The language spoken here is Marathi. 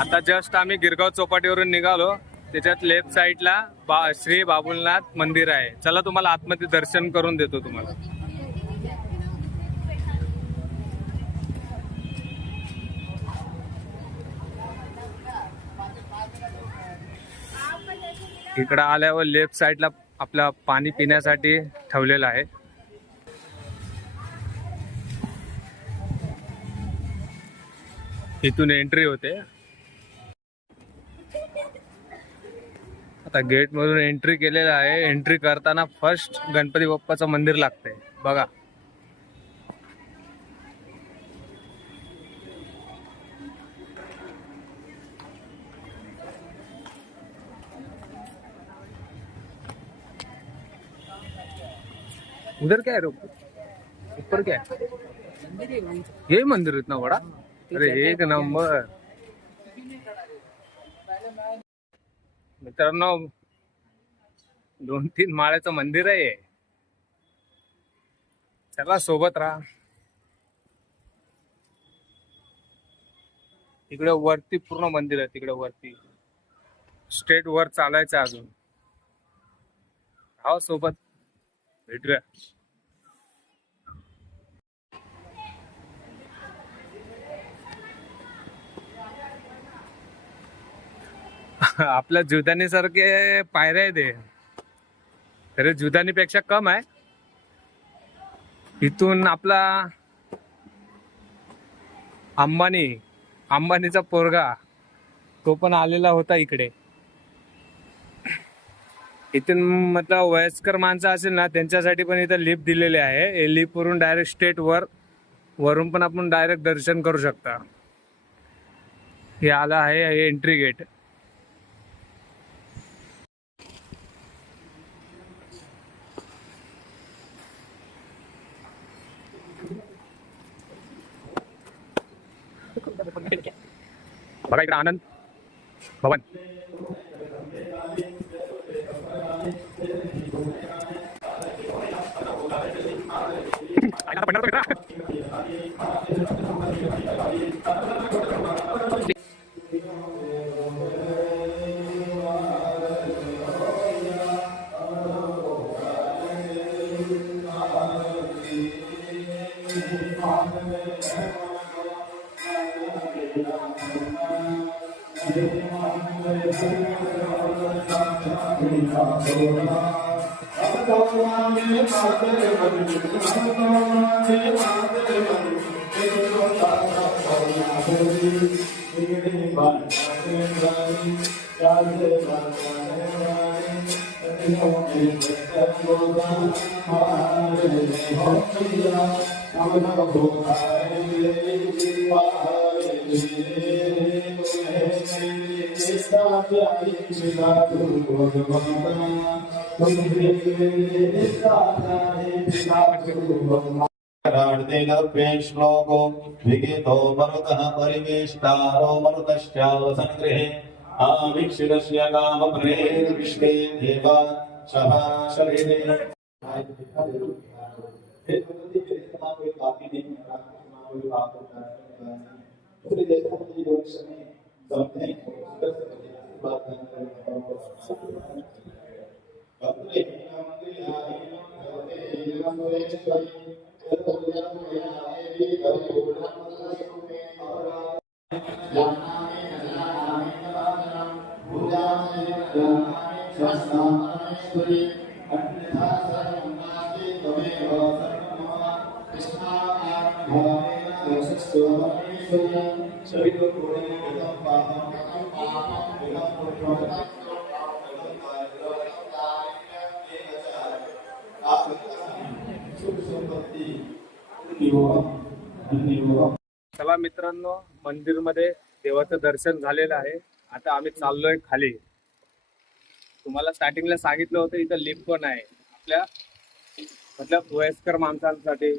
आता जस्ट आम्ही गिरगाव चौपाटीवरून निघालो. त्याच्यात लेफ्ट साईडला श्री बाबुलनाथ मंदिर आहे. चला तुम्हाला आतमध्ये दर्शन करून देतो तुम्हाला. इकडं आल्यावर लेफ्ट साईडला आपला पाणी पिण्यासाठी ठेवलेलं आहे. इथून एंट्री होते. आता गेट मधून एंट्री केलेलं आहे. एंट्री करताना फर्स्ट गणपती बाप्पाचं मंदिर लागतंय बघा. उधर क्या है रोक ऊपर क्या है? ये मंदिर इतना बड़ा. अरे एक नंबर. मित्रांनो 2-3 माळ्याचं मंदिर आहे. चला सोबत राहा. तिकडे वरती पूर्ण मंदिर आहे. तिकडे वरती स्ट्रेट वर चालायचं अजून. हा सोबत भेटूया. आपल्या जुदानी सारखे पायऱ्या आहे ते. तरी जुदानीपेक्षा कम आहे. इथून आपला अंबानीचा पोरगा तो पण आलेला होता इकडे. इथून मतलब वयस्कर माणसं असेल ना त्यांच्यासाठी पण इथं लिफ्ट दिलेले आहे. लिफ्ट वरून डायरेक्ट स्टेट वरून पण आपण डायरेक्ट दर्शन करू शकता. हे आलं आहे हे एंट्री गेट. बघा इकडे आनंद भवन. श्लोको विगितो मरुतः परिवेष्टारो मरुतश्चावसङ्गृहे आवीक्षितस्य कामप्रेर्विश्वे देवा सभा शरीरे. चला मित्रांनो मंदिर मध्ये देवाचं दर्शन झालेलं आहे. आता आम्ही चाललोय खाली. तुम्हाला स्टार्टिंगला सांगितलं होतं इथं लिफ्ट पण आहे आपल्या मतलब वयस्कर माणसांसाठी